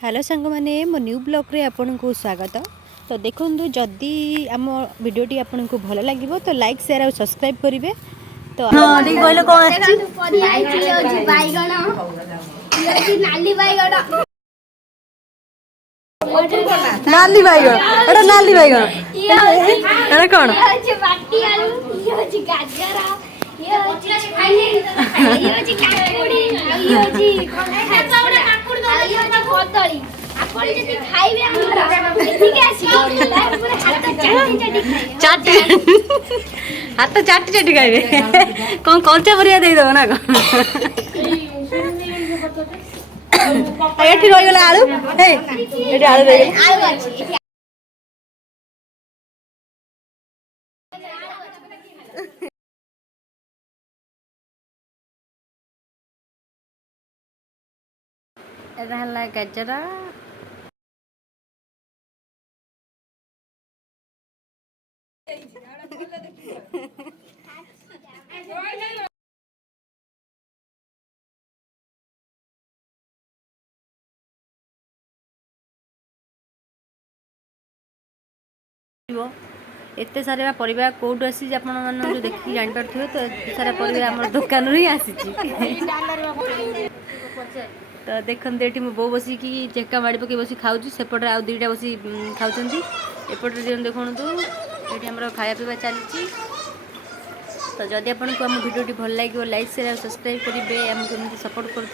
Hello सांग मैंने मो न्यू ब्लॉग रे आपन को स्वागत। तो देखो जदि आम वीडियोटी आपन को भल लगे तो लाइक शेयर और सब्सक्राइब करेंगे। तो हाँ ठीक कहले कौन आछि नाली बाइगण एटा नाली बाइगण एटा कोन बाटी आलू ये होची गाजर ये होची ये होची काकुड़ी ये होची काकुड़ी ये होची कदली आपण जति खाइबे हमरा एथिके आसी पूरा हाथ चाटी हाथ चाटी चाटी खाइबे कौन कंचा परिया दे दो ना एठी रहि गेला आलू हे एठी आलू रहि गेला आलू अछि एटा हला गाजर एते सारा परिबा कोड आसी आपण मन जो देखि जानि परथियो तो एते सारा परिबा हमर दुकान रे आसी तो देखते ये मो बो बस कि चेका माड़ी पकई बस खाऊँ सेपटे आउ दुईटा बस खाऊँ एपटे देखु ये आम खाया पीवा चली। तो जदि आपको आम भिडियो भल लगे लाइक शेयर और सब्सक्राइब करेंगे आमको सपोर्ट कर।